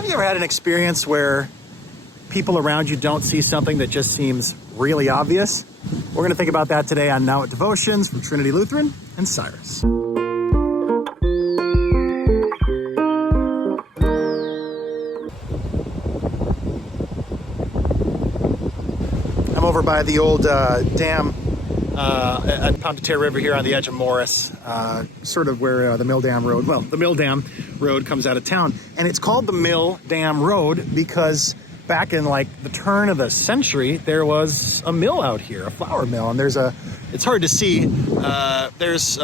Have you ever had an experience where people around you don't see something that just seems really obvious? We're going to think about that today on Now at Devotions from Trinity Lutheran and Cyrus. I'm over by the old dam at Ponte Terre River here on the edge of Morris, sort of where the Mill Dam Road, the Mill Dam Road comes out of town. And it's called the Mill Dam Road because back in like the turn of the century, there was a mill out here, a flour mill. And it's hard to see, there's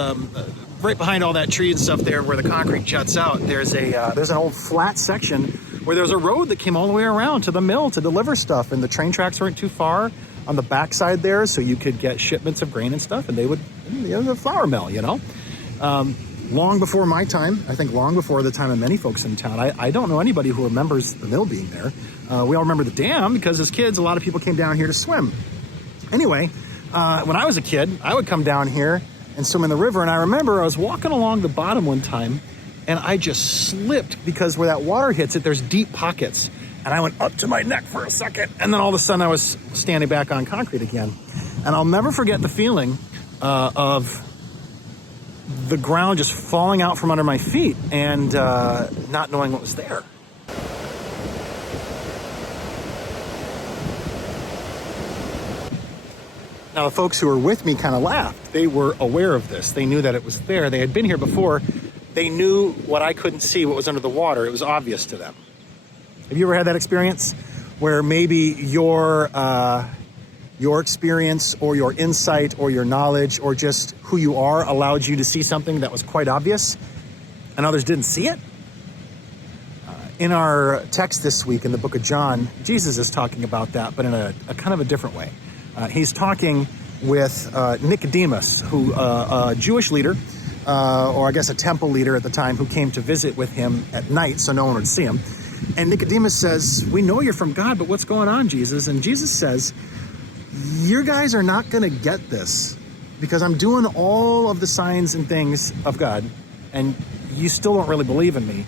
right behind all that tree and stuff there where the concrete juts out, there's an old flat section where there's a road that came all the way around to the mill to deliver stuff. And the train tracks weren't too far on the backside there, so you could get shipments of grain and stuff, and they would, the flour mill, long before my time, I think long before the time of many folks in town. I don't know anybody who remembers the mill being there. We all remember the dam because as kids, a lot of people came down here to swim. Anyway, when I was a kid, I would come down here and swim in the river, and I remember I was walking along the bottom one time, and I just slipped because where that water hits it, there's deep pockets. And I went up to my neck for a second, and then all of a sudden I was standing back on concrete again. And I'll never forget the feeling of the ground just falling out from under my feet and not knowing what was there. Now, the folks who were with me kind of laughed. They were aware of this. They knew that it was there. They had been here before. They knew what I couldn't see, what was under the water. It was obvious to them. Have you ever had that experience where maybe your experience or your insight or your knowledge or just who you are allowed you to see something that was quite obvious and others didn't see it? In our text this week in the book of John, Jesus is talking about that, but in a kind of a different way. He's talking with Nicodemus, who a Jewish leader, or I guess a temple leader at the time, who came to visit with him at night so no one would see him. And Nicodemus says, "We know you're from God, but what's going on, Jesus?" And Jesus says, "You guys are not going to get this because I'm doing all of the signs and things of God, and you still don't really believe in me.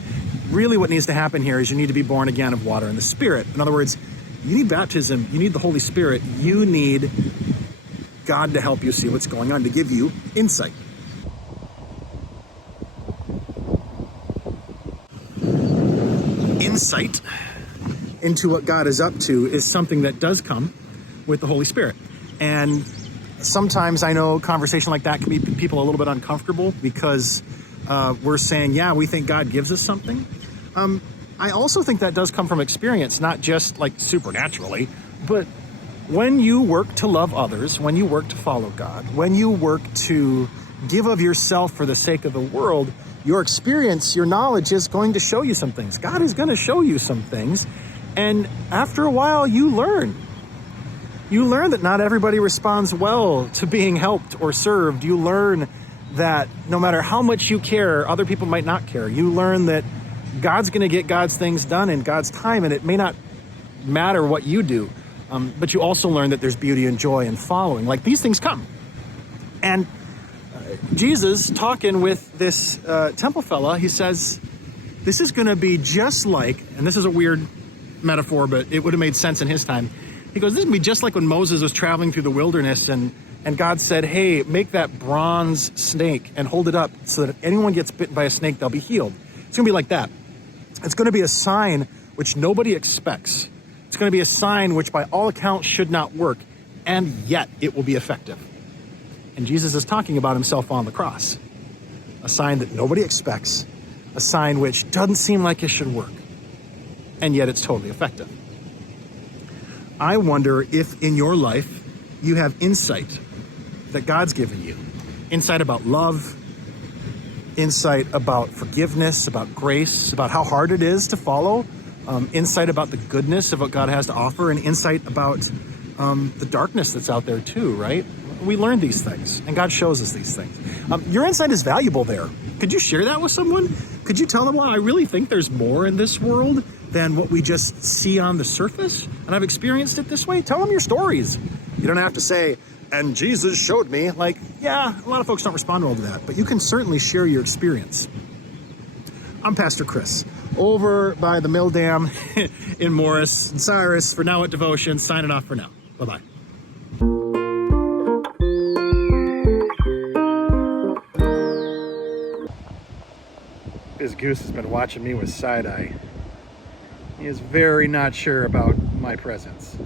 Really what needs to happen here is you need to be born again of water and the Spirit." In other words, you need baptism, you need the Holy Spirit, you need God to help you see what's going on, to give you insight. Insight into what God is up to is something that does come with the Holy Spirit. And sometimes I know conversation like that can be people a little bit uncomfortable because we're saying, yeah, we think God gives us something. I also think that does come from experience, not just like supernaturally, but when you work to love others, when you work to follow God, when you work to give of yourself for the sake of the world, your experience, your knowledge is going to show you some things. God is going to show you some things. And after a while, you learn. You learn that not everybody responds well to being helped or served. You learn that no matter how much you care, other people might not care. You learn that God's going to get God's things done in God's time, and it may not matter what you do. But you also learn that there's beauty and joy in following. Like, these things come. And Jesus, talking with this temple fella, he says, this is going to be just like, and this is a weird metaphor, but it would have made sense in his time. He goes, this is going to be just like when Moses was traveling through the wilderness and God said, hey, make that bronze snake and hold it up so that if anyone gets bitten by a snake, they'll be healed. It's going to be like that. It's going to be a sign which nobody expects. It's going to be a sign which by all accounts should not work, and yet it will be effective. And Jesus is talking about himself on the cross. A sign that nobody expects, a sign which doesn't seem like it should work, and yet it's totally effective. I wonder if in your life you have insight that God's given you. Insight about love, insight about forgiveness, about grace, about how hard it is to follow, insight about the goodness of what God has to offer, and insight about the darkness that's out there too, right? We learn these things, and God shows us these things. Your insight is valuable there. Could you share that with someone? Could you tell them, well, I really think there's more in this world than what we just see on the surface, and I've experienced it this way? Tell them your stories. You don't have to say, and Jesus showed me. Like, yeah, a lot of folks don't respond well to that, but you can certainly share your experience. I'm Pastor Chris. over by the mill dam in Morris. And Cyrus for Now at Devotion, signing off for now. Bye-bye. This goose has been watching me with side eye. He is very not sure about my presence.